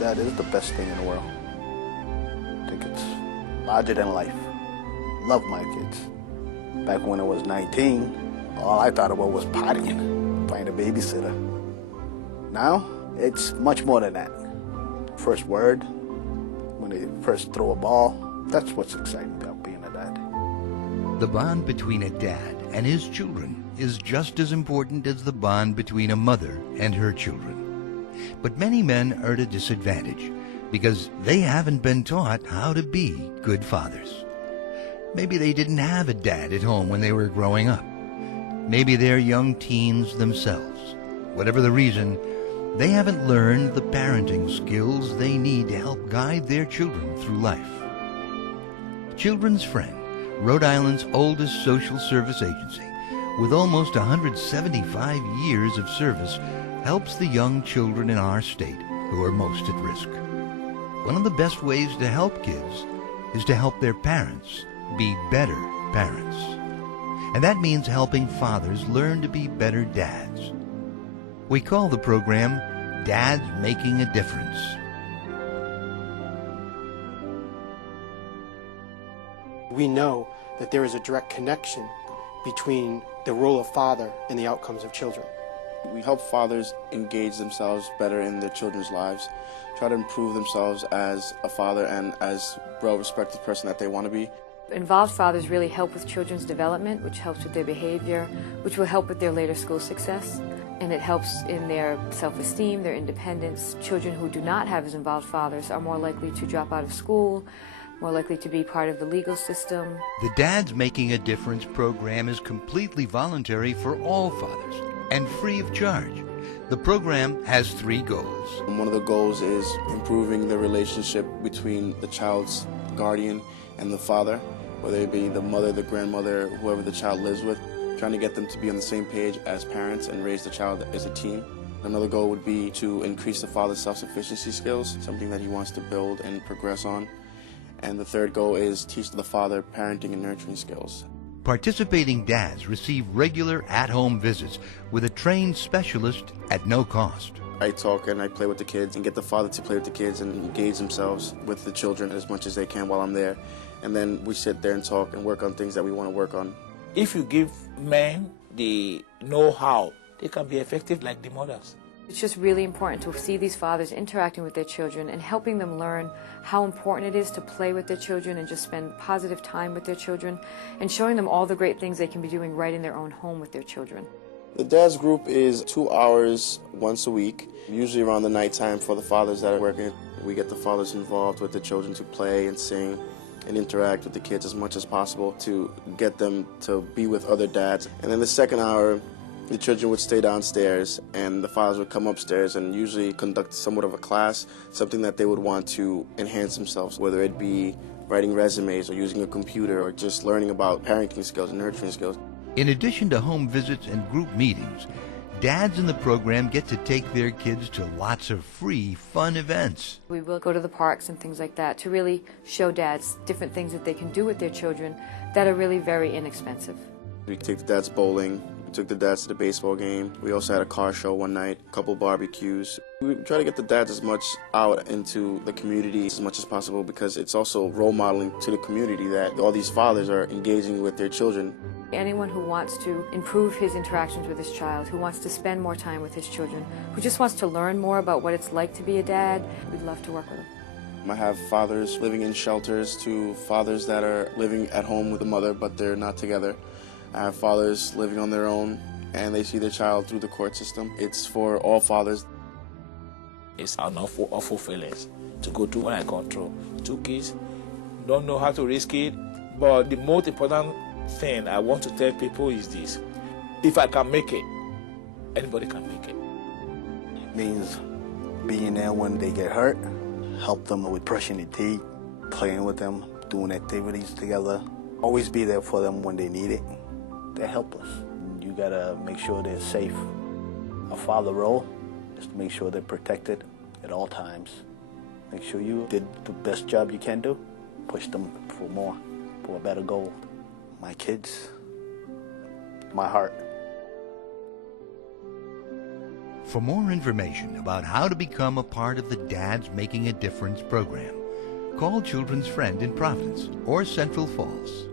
dad is the best thing in the world. I think it's larger than life. Love my kids. Back when I was 19, all I thought about was partying, playing a babysitter. Now, it's much more than that. First word, when they first throw a ball, that's what's exciting about being a dad. The bond between a dad and his children is just as important as the bond between a mother and her children. But many men are at a disadvantage because they haven't been taught how to be good fathers. Maybe they didn't have a dad at home when they were growing up. Maybe they're young teens themselves. Whatever the reason, they haven't learned the parenting skills they need to help guide their children through life. Children's Friend, Rhode Island's oldest social service agency, with almost 175 years of service, helps the young children in our state who are most at risk. One of the best ways to help kids is to help their parents be better parents. And that means helping fathers learn to be better dads. We call the program Dads Making a Difference. We know that there is a direct connection between the role of father and the outcomes of children. We help fathers engage themselves better in their children's lives, try to improve themselves as a father and as well-respected person that they want to be. Involved fathers really help with children's development, which helps with their behavior, which will help with their later school success. And it helps in their self-esteem, their independence. Children who do not have as involved fathers are more likely to drop out of school, more likely to be part of the legal system. The Dads Making a Difference program is completely voluntary for all fathers and free of charge. The program has 3 goals. One of the goals is improving the relationship between the child's guardian and the father, whether it be the mother, the grandmother, whoever the child lives with, trying to get them to be on the same page as parents and raise the child as a team. Another goal would be to increase the father's self-sufficiency skills, something that he wants to build and progress on. And the third goal is teach the father parenting and nurturing skills. Participating dads receive regular at-home visits with a trained specialist at no cost. I talk and I play with the kids and get the father to play with the kids and engage themselves with the children as much as they can while I'm there. And then we sit there and talk and work on things that we want to work on. If you give men the know-how, they can be effective like the mothers. It's just really important to see these fathers interacting with their children and helping them learn how important it is to play with their children and just spend positive time with their children and showing them all the great things they can be doing right in their own home with their children. The Dads Group is 2 hours once a week, usually around the nighttime for the fathers that are working. We get the fathers involved with the children to play and sing and interact with the kids as much as possible to get them to be with other dads. And then the second hour, the children would stay downstairs and the fathers would come upstairs and usually conduct somewhat of a class, something that they would want to enhance themselves, whether it be writing resumes or using a computer or just learning about parenting skills and nurturing skills. In addition to home visits and group meetings, dads in the program get to take their kids to lots of free, fun events. We will go to the parks and things like that to really show dads different things that they can do with their children that are really very inexpensive. We take the dads bowling. We took the dads to the baseball game. We also had a car show one night, a couple barbecues. We try to get the dads as much out into the community as much as possible because it's also role modeling to the community that all these fathers are engaging with their children. Anyone who wants to improve his interactions with his child, who wants to spend more time with his children, who just wants to learn more about what it's like to be a dad, we'd love to work with them. I have fathers living in shelters to fathers that are living at home with a mother but they're not together. I have fathers living on their own and they see their child through the court system. It's for all fathers. It's an awful feelings to go through when I gone through. 2 kids, don't know how to risk it, but the most important thing I want to tell people is this: if I can make it, anybody can make it. Means being there when they get hurt, help them with brushing their teeth, playing with them, doing activities together. Always be there for them when they need it. They're helpless. You gotta make sure they're safe. A father role is to make sure they're protected at all times. Make sure you did the best job you can do. Push them for more, for a better goal. My kids, my heart. For more information about how to become a part of the Dads Making a Difference program, call Children's Friend in Providence or Central Falls.